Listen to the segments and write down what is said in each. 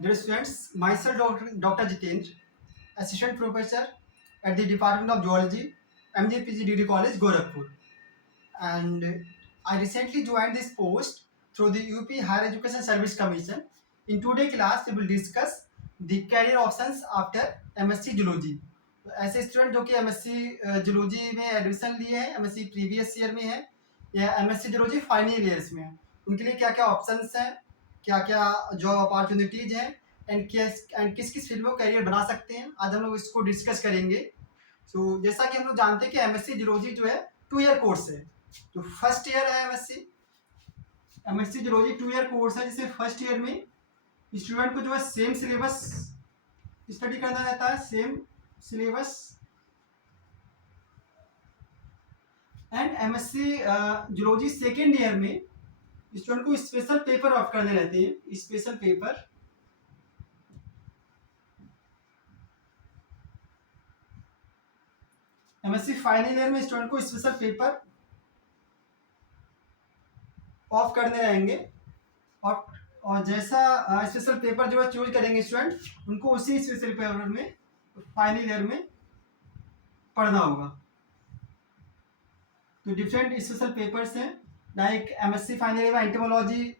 Dear students, myself Dr. Jitendra, Assistant Professor at the Department of Geology, MJPG Degree College, Gorakhpur. And I recently joined this post through the UP Higher Education Service Commission. In today's class, we will discuss the career options after MSc Geology. तो ऐसे student जो कि MSc geology में admission लिए हैं, MSc previous year में है या MSc जियोलॉजी फाइनल ईयर्स में है, उनके लिए क्या क्या ऑप्शंस हैं, क्या क्या जॉब अपॉर्चुनिटीज हैं एंड किस किस फील्ड में करियर बना सकते हैं, आज हम लोग इसको डिस्कस करेंगे। जैसा कि हम लोग जानते हैं कि MSc जियोलॉजी जो है 2 ईयर कोर्स है। जो फर्स्ट ईयर है MSc जियोलॉजी 2 ईयर कोर्स है, जिसमें फर्स्ट ईयर में स्टूडेंट को जो है सेम सिलेबस स्टडी करना रहता है, same syllabus. And MSc geology second year में स्टूडेंट को स्पेशल पेपर ऑफ करने रहते हैं, special paper. MSc final year में स्टूडेंट को स्पेशल पेपर ऑफ करने रहेंगे और जैसा स्पेशल पेपर जो है चूज करेंगे स्टूडेंट, उनको उसी स्पेशल पेपर में फाइनल ईयर में पढ़ना होगा। तो डिफरेंट स्पेशल पेपर्स हैं, लाइक MSc फाइनल ईयर में entomology,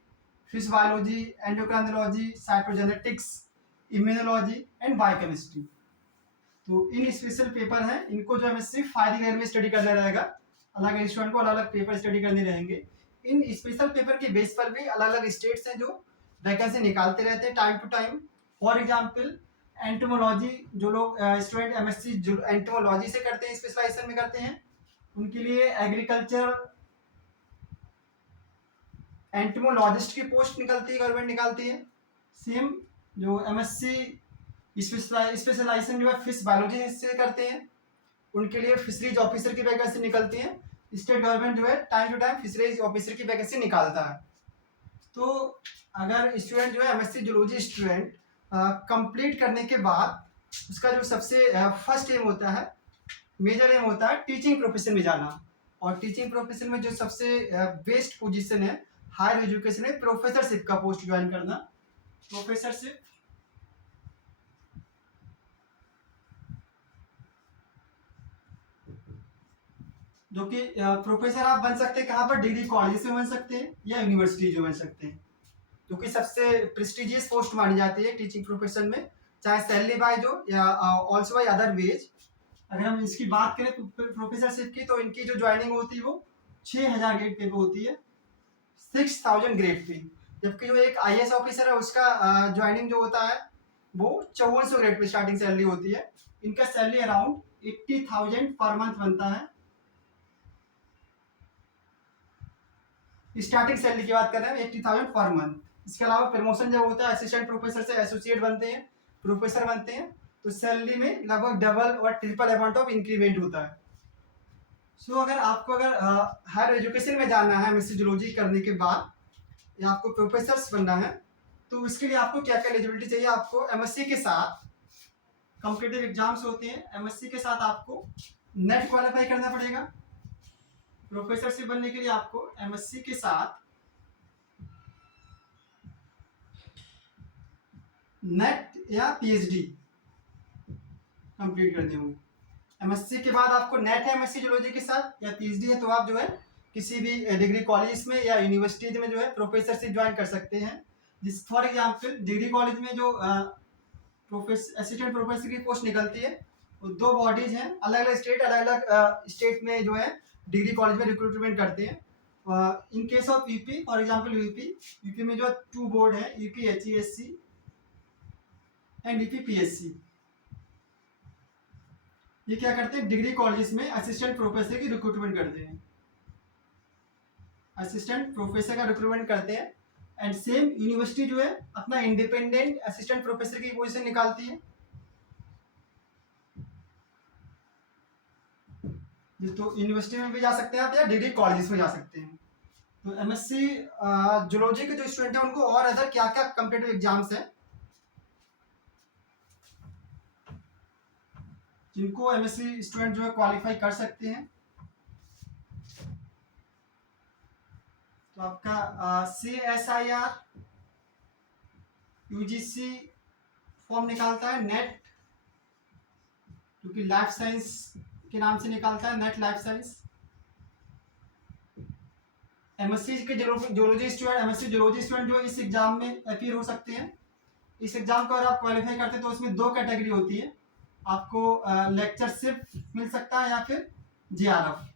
fish biology, endocrinology, cytogenetics, immunology and biochemistry. तो इन स्पेशल पेपर हैं, इनको जो MSc फाइनल ईयर में स्टडी करना रहेगा। अलग स्टूडेंट को अलग अलग पेपर स्टडी करने रहेंगे। इन स्पेशल पेपर के बेस पर भी अलग अलग स्टेट्स हैं जो वैकेंसी निकालते रहते हैं time to time. For example entomology, जो लोग स्टूडेंट MSc एंटोमोलॉजी से करते हैं, स्पेशलाइजेशन में करते हैं, उनके लिए एग्रीकल्चर एंटोमोलॉजिस्ट की पोस्ट निकलती है, गवर्नमेंट निकालती है। सेम जो MSc स्पेशलाइजेशन जो है फिश बायोलॉजी से करते हैं, उनके लिए फिशरीज ऑफिसर की वैकेंसी निकलती है। स्टेट गवर्नमेंट जो है time to time fisheries officer की वैकेंसी निकालता है। तो अगर स्टूडेंट जो है MSc जियोलॉजी स्टूडेंट कंप्लीट करने के बाद उसका जो सबसे फर्स्ट एम होता है, मेजर एम होता है टीचिंग प्रोफेशन में जाना। और टीचिंग प्रोफेशन में जो सबसे बेस्ट पोजीशन है हायर एजुकेशन में, प्रोफेसरशिप का पोस्ट ज्वाइन करना। प्रोफेसरशिप जो कि प्रोफेसर आप बन सकते हैं कहाँ पर, डिग्री कॉलेज में बन सकते हैं या यूनिवर्सिटी में बन सकते हैं, जो कि सबसे प्रेस्टिजियस पोस्ट मानी जाती है टीचिंग प्रोफेशन में, चाहे सैलरी वाइज हो या ऑल्सो बाई अदर वेज। अगर हम इसकी बात करें तो प्रोफेसरशिप की, तो इनकी जो ज्वाइनिंग होती है वो 6000 ग्रेड पे होती है, 6000 ग्रेड पे। जबकि जो एक IAS ऑफिसर है उसका ज्वाइनिंग जो होता है वो 5400 ग्रेड पे स्टार्टिंग सैलरी होती है। इनका सैलरी अराउंड 80,000 पर मंथ बनता है। स्टार्टिंग सैलरी की बात कर रहे हैं 80,000 पर मंथ। इसके अलावा प्रमोशन जब होता है असिस्टेंट प्रोफेसर से एसोसिएट बनते हैं, प्रोफेसर बनते हैं, तो सैलरी में लगभग डबल और ट्रिपल अमाउंट ऑफ इंक्रीमेंट होता है। अगर आपको हायर एजुकेशन में जाना है MSc जियोलॉजी करने के बाद या आपको प्रोफेसर बनना है, तो इसके लिए आपको क्या क्या एलिजिबिलिटी चाहिए। आपको MSc के साथ कॉम्पिटिटिव एग्जाम्स होते हैं, MSc के साथ आपको नेट क्वालिफाई करना पड़ेगा। प्रोफेसरशिप बनने के लिए आपको MSc के साथ नेट या PhD कंप्लीट करनी होगी। MSc के बाद आपको नेट है MSc जियोलॉजी के साथ या PhD है, तो आप जो है किसी भी डिग्री कॉलेज में या यूनिवर्सिटी में जो है प्रोफेसरशिप ज्वाइन कर सकते हैं। जिस फॉर एग्जाम्पल डिग्री कॉलेज में जो असिस्टेंट प्रोफेसर की पोस्ट निकलती है, वो 2 बॉडीज हैं, अलग अलग स्टेट में जो है डिग्री कॉलेज में रिक्रूटमेंट करते हैं। In case of UP, for example UP में जो 2 बोर्ड है, UP HESC and UP PSC। ये क्या करते हैं, डिग्री कॉलेज में असिस्टेंट प्रोफेसर की रिक्रूटमेंट करते हैं, असिस्टेंट प्रोफेसर का रिक्रूटमेंट करते हैं। एंड सेम यूनिवर्सिटी जो है अपना इंडिपेंडेंट असिस्टेंट प्रोफेसर की पोजीशन निकालती है। तो यूनिवर्सिटी में भी जा सकते हैं आप या डिग्री कॉलेज में जा सकते हैं। तो MSc जियोलॉजी के जो स्टूडेंट हैं उनको और अदर क्या क्या कॉम्पिटिटिव एग्जाम्स हैं जिनको MSc स्टूडेंट जो है क्वालिफाई कर सकते हैं। तो आपका CSIR, यूजीसी फॉर्म निकालता है नेट, जो कि लाइफ साइंस के नाम से निकालता है, नेट लाइफ साइंस। एमएससी के zoology student, MSc zoology student जो इस एग्जाम में अपीयर हो सकते हैं। इस एग्जाम को अगर आप क्वालिफाई करते हैं तो उसमें 2 कैटेगरी होती है, आपको लेक्चरशिप मिल सकता है या फिर जेआरएफ।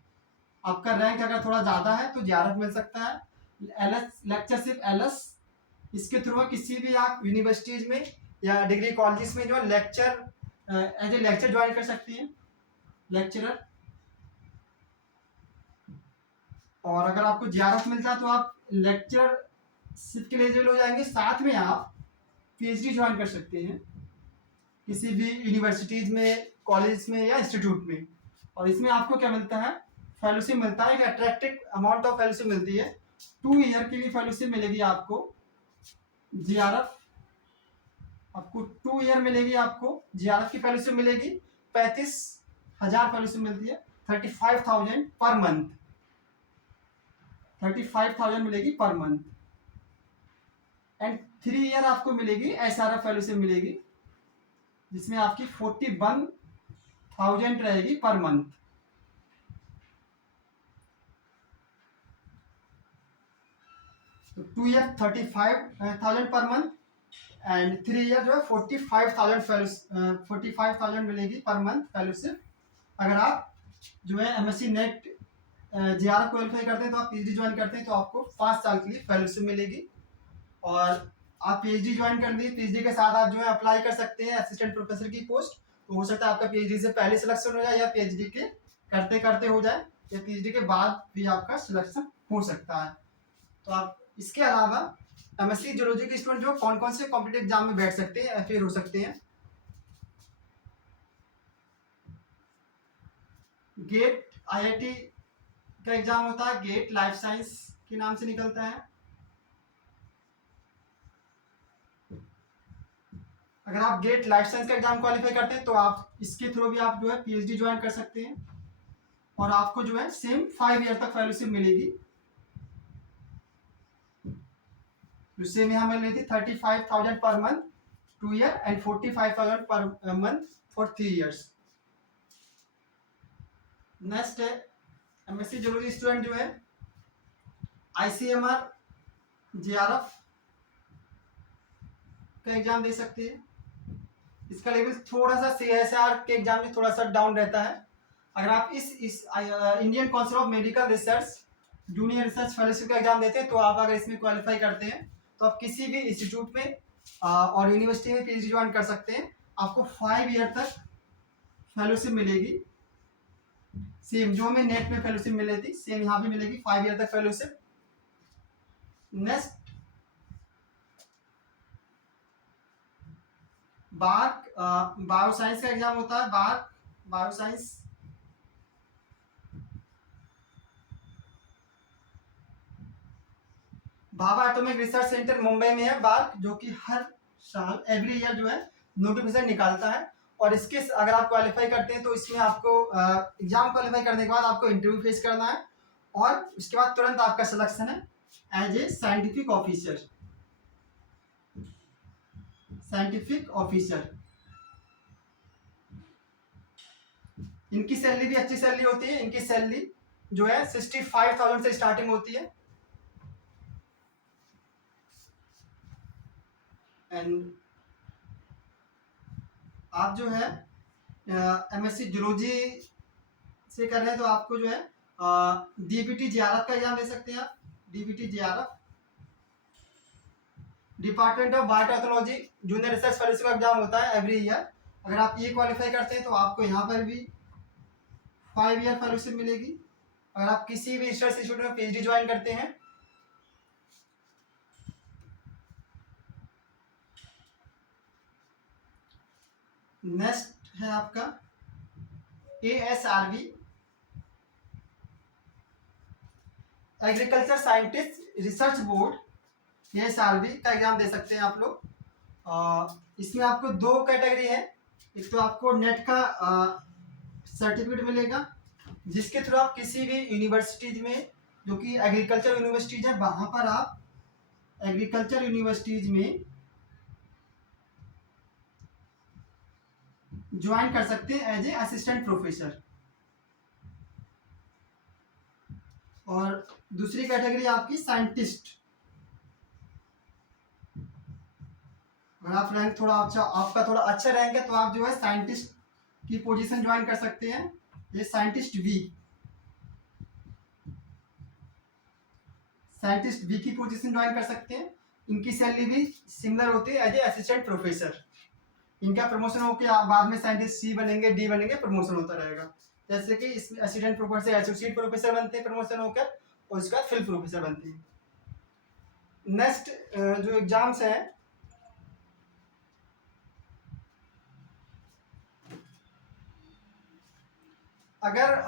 आपका रैंक अगर थोड़ा ज़्यादा है तो जेआरएफ मिल सकता है। एलएस लेक्चरशिप एलएस, इसके थ्रू किसी भी आप यूनिवर्सिटीज में या डिग्री कॉलेजेस में जो है lecture as a lecture join कर सकते हैं, लेक्चरर। और अगर आपको जेआरएफ मिलता है तो आप लेक्चरशिप के लिए एलिजिबल हो जाएंगे, साथ में आप पीएचडी ज्वाइन कर सकते हैं किसी भी यूनिवर्सिटीज में, कॉलेज में या इंस्टीट्यूट में। और इसमें आपको क्या मिलता है, फेलोशिप मिलता है, एक अट्रैक्टिव अमाउंट ऑफ फेलोशिप मिलती है। 2 ईयर की भी फेलोशिप मिलेगी आपको। जेआरएफ आपको 2 ईयर मिलेगी, आपको जेआरएफ की फेलोशिप मिलेगी। 35,000 फेलोशिप मिलती है, 35,000 पर मंथ, 35,000 मिलेगी पर मंथ। एंड 3 ईयर आपको मिलेगी एसआरएफ फेलोशिप मिलेगी, जिसमें आपकी 41,000 रहेगी पर मंथ। तो 2 year 35,000 per month and 3 year जो है 45,000 मिलेगी पर मंथ फेलोशिप। अगर आप जो है एमएससी नेट जेआरएफ क्वालिफाई करते हैं तो आप पीएचडी ज्वाइन करते हैं तो आपको 5 साल के लिए फेलोशिप मिलेगी। और आप पीएचडी ज्वाइन कर लिए, पीएचडी के साथ आप जो है अप्लाई कर सकते हैं असिस्टेंट प्रोफेसर की पोस्ट। तो हो सकता है आपका पीएचडी से पहले सिलेक्शन हो जाए या पीएचडी के करते करते हो जाए, या पीएचडी के बाद भी आपका सिलेक्शन हो सकता है। तो आप इसके अलावा एमएससी जियोलॉजी के स्टूडेंट जो कौन कौन से कॉम्पिटिटिव एग्जाम में बैठ सकते हैं या फिर हो सकते हैं। गेट आईआईटी का एग्जाम होता है, गेट लाइफ साइंस के नाम से निकलता है। अगर आप गेट लाइफ साइंस का एग्जाम क्वालिफाई करते हैं तो आप इसके थ्रू भी आप जो है पीएचडी ज्वाइन कर सकते हैं, और आपको जो है सेम 5 ईयर तक फेलोशिप मिलेगी। जो सेम यहाँ मिल रही थी 35,000 per month 2 year and 45,000 per month for 3 years. Next है एमएससी जियोलॉजी स्टूडेंट जो है आईसीएमआर जेआरएफ का एग्जाम दे सकते हैं। इसका लेवल थोड़ा सा सीएसआर के एग्जाम में थोड़ा सा डाउन रहता है। अगर आप इस Indian council of medical research junior research fellowship का एग्जाम देते हैं तो आप अगर इसमें क्वालिफाई करते हैं तो आप किसी भी इंस्टीट्यूट में और यूनिवर्सिटी में पीएचडी ज्वाइन कर सकते हैं। आपको 5 ईयर तक फेलोशिप मिलेगी, सेम जो हमें नेट में फेलोशिप मिली थी सेम यहाँ भी मिलेगी, 5 ईयर तक फेलोशिप। नेक्स्ट बार्क बायोसाइंस का एग्जाम होता है, BARC bioscience. Bhabha atomic research centre Mumbai में है बार्क, जो कि हर साल एवरी ईयर जो है नोटिफिकेशन निकालता है। और इसके अगर आप क्वालिफाई करते हैं तो इसमें आपको एग्जाम क्वालिफाई करने के बाद आपको इंटरव्यू फेस करना है, और उसके बाद तुरंत आपका सिलेक्शन है as a scientific officer. Scientific officer इनकी सैलरी भी अच्छी सैलरी होती है। इनकी सैलरी जो है 65,000 से स्टार्टिंग होती है। एंड आप जो है एमएससी जियोलॉजी से कर रहे हैं तो आपको जो है डीबीटी जेआरएफ का एग्जाम दे सकते हैं आप। DBT JRF department of biotechnology junior research fellowship का एग्जाम होता है एवरी ईयर। अगर आप ये क्वालिफाई करते हैं तो आपको यहाँ पर भी 5 ईयर फेलोशिप मिलेगी। अगर आप किसी भी रिसर्च इंस्टीट्यूट में पीएचडी ज्वाइन करते हैं। नेक्स्ट है आपका ASRB agriculture scientist research board, ASRB का एग्जाम दे सकते हैं आप लोग। इसमें आपको 2 कैटेगरी है। एक तो आपको नेट का सर्टिफिकेट मिलेगा, जिसके थ्रू आप किसी भी यूनिवर्सिटीज में जो कि एग्रीकल्चर यूनिवर्सिटीज है वहाँ पर आप एग्रीकल्चर यूनिवर्सिटीज में ज्वाइन कर सकते हैं एज ए असिस्टेंट प्रोफेसर। और दूसरी कैटेगरी आपकी साइंटिस्ट। अगर आप रैंक थोड़ा अच्छा, आपका थोड़ा अच्छा रैंक है तो आप जो है साइंटिस्ट की पोजीशन ज्वाइन कर सकते हैं, ये साइंटिस्ट बी। साइंटिस्ट बी की पोजीशन ज्वाइन कर सकते हैं। इनकी सैलरी भी सिमिलर होती है एज ए असिस्टेंट प्रोफेसर। इनका प्रमोशन होकर बाद में साइंटिस्ट सी बनेंगे, डी बनेंगे, प्रमोशन होता रहेगा। जैसे कि इसमें असिस्टेंट प्रोफेसर एसोसिएट प्रोफेसर बनते हैं प्रमोशन होकर, और उसके बाद फील्ड प्रोफेसर बनते हैं। नेक्स्ट जो एग्जाम्स हैं, अगर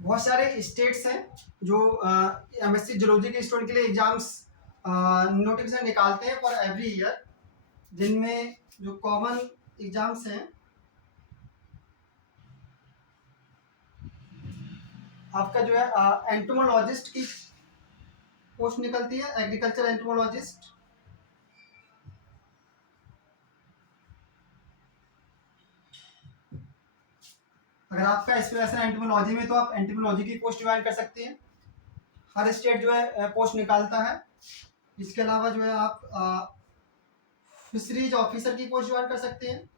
बहुत सारे स्टेट्स हैं जो एमएससी जूलॉजी के स्टूडेंट के लिए एग्जाम्स नोटिफिकेशन निकालते हैं फॉर एवरी ईयर, जिनमें जो कॉमन एग्जाम्स हैं आपका जो है एंटोमोलॉजिस्ट की पोस्ट निकलती है, एग्रीकल्चर एंटोमोलॉजिस्ट। अगर आपका स्पेशलाइजेशन एंटोमोलॉजी में तो आप एंटोमोलॉजी की पोस्ट ज्वाइन कर सकते हैं। हर स्टेट जो है पोस्ट निकालता है। इसके अलावा जो है आप फिशरीज ऑफिसर की पोस्ट ज्वाइन कर सकते हैं।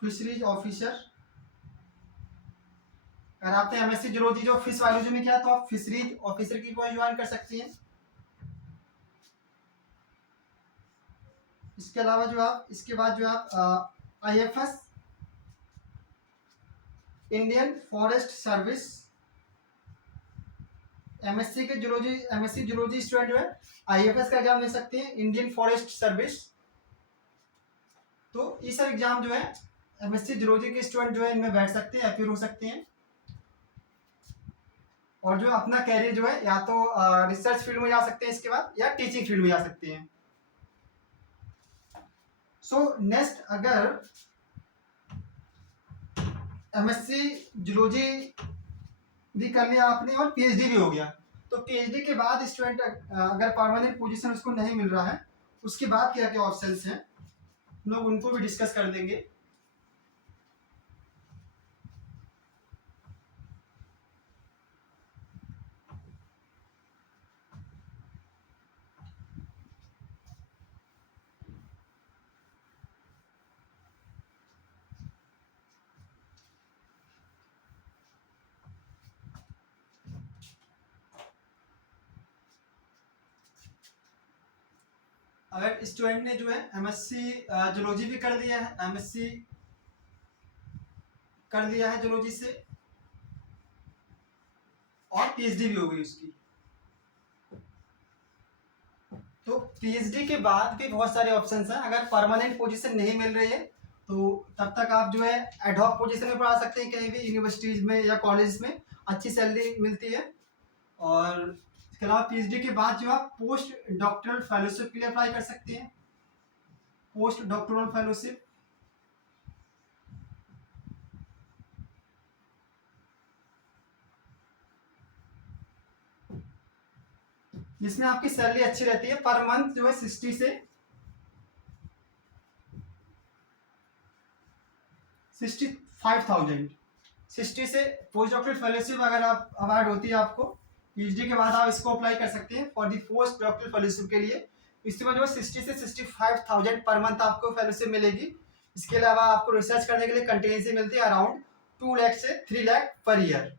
फिशरीज ऑफिसर, अगर आपने एमएससी जूलॉजी जो फिश बायोलॉजी में किया तो आप फिशरीज ऑफिसर की पोस्ट ज्वाइन कर सकते हैं। इसके अलावा जो आप इसके बाद जो आप IFS Indian forest service, MSc के जूलॉजी, एमएससी जूलॉजी स्टूडेंट जो है आईएफएस का एग्जाम दे सकते हैं, इंडियन फॉरेस्ट सर्विस। तो ये सब एग्जाम जो है एमएससी जूलॉजी के स्टूडेंट जो है इनमें बैठ सकते हैं, अपीयर हो सकते हैं, और जो अपना कैरियर जो है या तो रिसर्च फील्ड में जा सकते हैं इसके बाद, या टीचिंग फील्ड में जा सकते हैं। सो नेक्स्ट, अगर एमएससी जूलॉजी भी कर लिया आपने और पीएचडी भी हो गया, तो पीएचडी के बाद स्टूडेंट अगर परमानेंट पोजीशन उसको नहीं मिल रहा है, उसके बाद क्या क्या ऑप्शंस हैं, लोग उनको भी डिस्कस कर देंगे। अगर स्टूडेंट ने जो है एमएससी जूलॉजी भी कर दिया है, एमएससी कर दिया है जूलॉजी से, और पीएचडी भी हो गई उसकी, तो पीएचडी के बाद भी बहुत सारे ऑप्शंस हैं। अगर परमानेंट पोजीशन नहीं मिल रही है तो तब तक आप जो है एडहॉक पोजीशन में पढ़ा सकते हैं कहीं भी यूनिवर्सिटीज में या कॉलेज में, अच्छी सैलरी मिलती है। और इसके अलावा पीएचडी के बाद जो आप पोस्ट डॉक्टरल फेलोशिप के लिए अप्लाई कर सकते हैं, पोस्ट डॉक्टरल फेलोशिप। जिसमें आपकी सैलरी अच्छी रहती है, पर मंथ जो है 60 से 65,000, 60 से पोस्ट डॉक्टरल फेलोशिप अगर आप अवार्ड होती है आपको पीएचडी के बाद, आप इसको अप्लाई कर सकते हैं for the post doctoral fellowship के लिए। इसके बाद जो 60 से 65,000 पर मंथ आपको फेलोशिप मिलेगी। इसके अलावा आपको रिसर्च करने के लिए कंटिजेंसी मिलती है अराउंड 2 लाख से 3 लाख पर ईयर।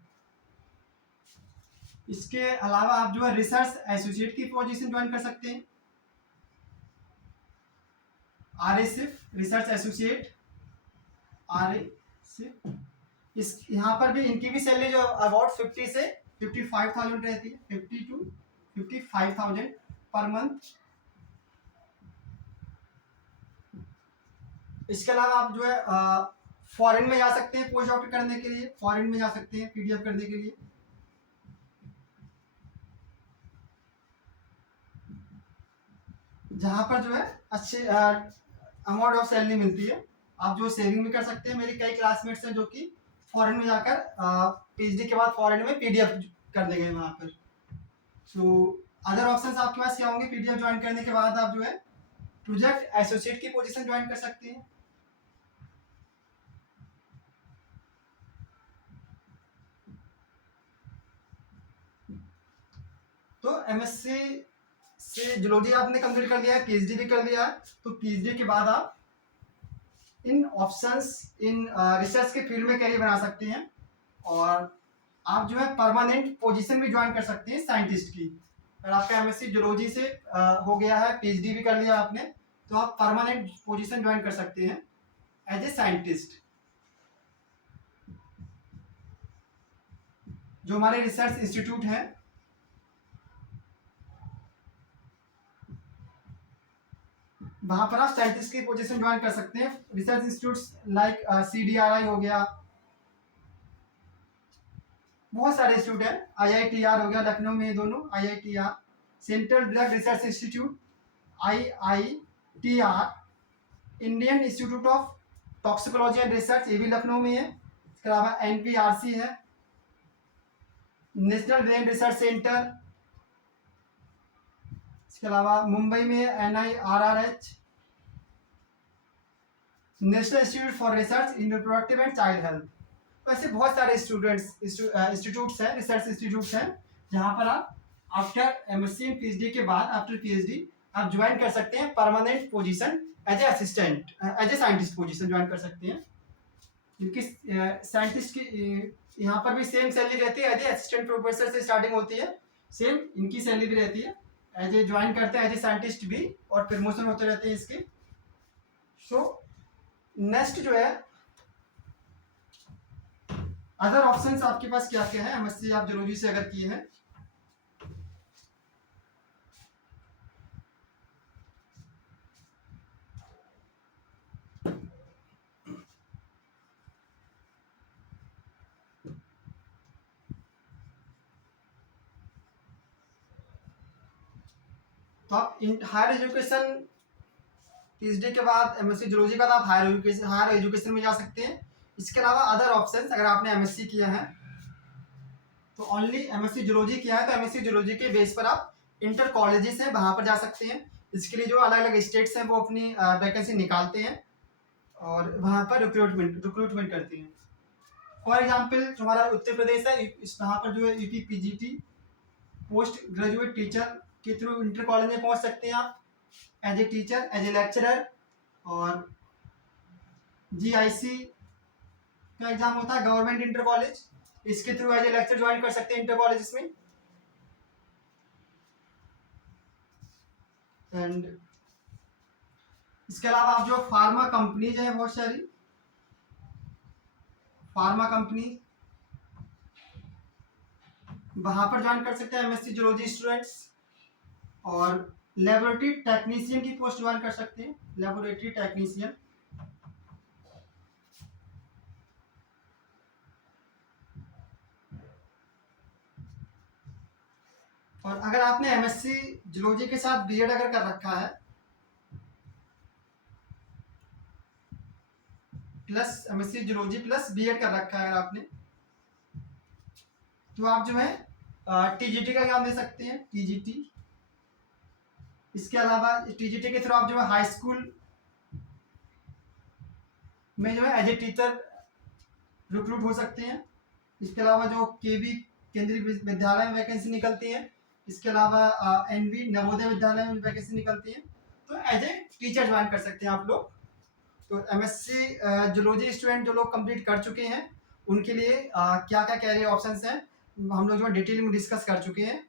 इसके अलावा आप जो है रिसर्च एसोसिएट की पोजीशन ज्वाइन कर सकते हैं, आरएसएफ रिसर्च एसोसिएट, आरएसएफ। इस यहाँ पर भी इनकी भी सैलरी जो अबाउट 50 से 55,000 रहती है, 50 to 55,000 पर मंथ। इसके अलावा आप जो है फॉरेन में जा सकते हैं पोस्ट डॉक्टर करने के लिए, फॉरेन में जा सकते हैं पीडीएफ करने के लिए। जहाँ पर जो है अच्छे अमाउंट ऑफ सैलरी मिलती है, आप जो सेविंग भी कर सकते हैं। मेरे कई क्लासमेट्स हैं जो कि फॉरेन में जाकर पीएचडी के बाद फॉरेन में पीडीएफ कर देंगे वहाँ पर। सो अदर ऑप्शंस आपके पास क्या होंगे? पीडीएफ ज्वाइन करने के बाद आप जो है प्रोजेक्ट एसोसिएट की पोजीशन ज्वाइन कर सकते हैं। तो एमएससी से जूलॉजी आपने कंप्लीट कर लिया है, पीएचडी भी कर लिया है, तो पीएचडी के बाद आप इन ऑप्शंस इन रिसर्च के फील्ड में कैरियर बना सकते हैं और आप जो है परमानेंट पोजीशन भी ज्वाइन कर सकते हैं साइंटिस्ट की। अगर आपका एमएससी जूलॉजी से हो गया है, पीएचडी भी कर लिया आपने, तो आप परमानेंट पोजीशन ज्वाइन कर सकते हैं एज ए साइंटिस्ट। जो हमारे रिसर्च इंस्टीट्यूट हैं, वहां पर आप साइंटिस्ट की पोजीशन ज्वाइन कर सकते हैं। रिसर्च इंस्टीट्यूट लाइक CDRI हो गया, बहुत सारे इंस्टीट्यूट है। IITR हो गया लखनऊ में, ये दोनों IITR, central drug research institute IITR, Indian institute of toxicology and research, ये भी लखनऊ में है। इसके अलावा NPRC है, नेशनल ब्रेन रिसर्च सेंटर। इसके अलावा मुंबई में NIRRH, national institute for research in reproductive and child health. तो ऐसे बहुत सारे इंस्टीट्यूट्स हैं, रिसर्च इंस्टीट्यूट्स हैं, जहाँ पर आप आफ्टर एमएससी एंड पीएचडी के बाद आफ्टर पीएचडी आप ज्वाइन कर सकते हैं permanent position as a assistant, as a scientist position join कर सकते हैं। क्योंकि साइंटिस्ट की यहाँ पर भी सेम सैलरी रहती है, एज ए असिस्टेंट प्रोफेसर से स्टार्टिंग होती है, सेम इनकी सैलरी भी रहती है। एज ए ज्वाइन करते हैं एज ए साइंटिस्ट भी, और प्रमोशन होते रहते हैं इसके। सो नेक्स्ट जो है अदर ऑप्शंस आपके पास क्या क्या है एमएससी आप जरूरी से अगर किए हैं। तो आप हायर एजुकेशन पीएचडी के बाद एमएससी जूलॉजी का आप हायर एजुकेशन में जा सकते हैं। इसके अलावा अदर ऑप्शंस, अगर आपने एमएससी किया है तो ओनली एमएससी जूलॉजी किया है तो एमएससी जूलॉजी के बेस पर आप इंटर कॉलेजेस हैं वहाँ पर जा सकते हैं। इसके लिए जो अलग अलग स्टेट्स हैं वो अपनी वैकेंसी निकालते हैं और वहाँ पर रिक्रूटमेंट करते हैं। फॉर एग्जाम्पल जो हमारा उत्तर प्रदेश है, वहाँ पर जो है UPPGT पोस्ट ग्रेजुएट टीचर के थ्रू इंटर कॉलेज में पहुँच सकते हैं आप as a teacher, as a lecturer. और GIC का एग्जाम होता है गवर्नमेंट इंटर कॉलेज, इसके through as a lecture join कर सकते हैं इंटर कॉलेज में। एंड इसके अलावा आप जो फार्मा कंपनीज हैं, बहुत सारी फार्मा कंपनी, वहां पर ज्वाइन कर सकते हैं एमएससी जूलॉजी स्टूडेंट्स। और लेबोरेटरी टेक्नीशियन की पोस्ट ज्वाइन कर सकते हैं, लेबोरेटरी टेक्नीशियन। और अगर आपने एमएससी जूलॉजी के साथ बीएड अगर कर रखा है plus MSc zoology plus BEd कर रखा है अगर आपने, तो आप जो है TGT का एग्जाम दे सकते हैं, TGT। इसके अलावा TGT के थ्रू आप जो है हाई स्कूल में जो है एज ए टीचर रिक्रूट हो सकते हैं। इसके अलावा जो केवी केंद्रीय विद्यालय में वैकेंसी निकलती है, इसके अलावा NV नवोदय विद्यालय में वैकेंसी निकलती है, तो एज ए टीचर ज्वाइन कर सकते हैं आप लोग। तो एमएससी जूलॉजी स्टूडेंट जो लोग कंप्लीट कर चुके हैं उनके लिए क्या क्या कैरियर ऑप्शंस हैं हम लोग जो डिटेल में डिस्कस कर चुके हैं।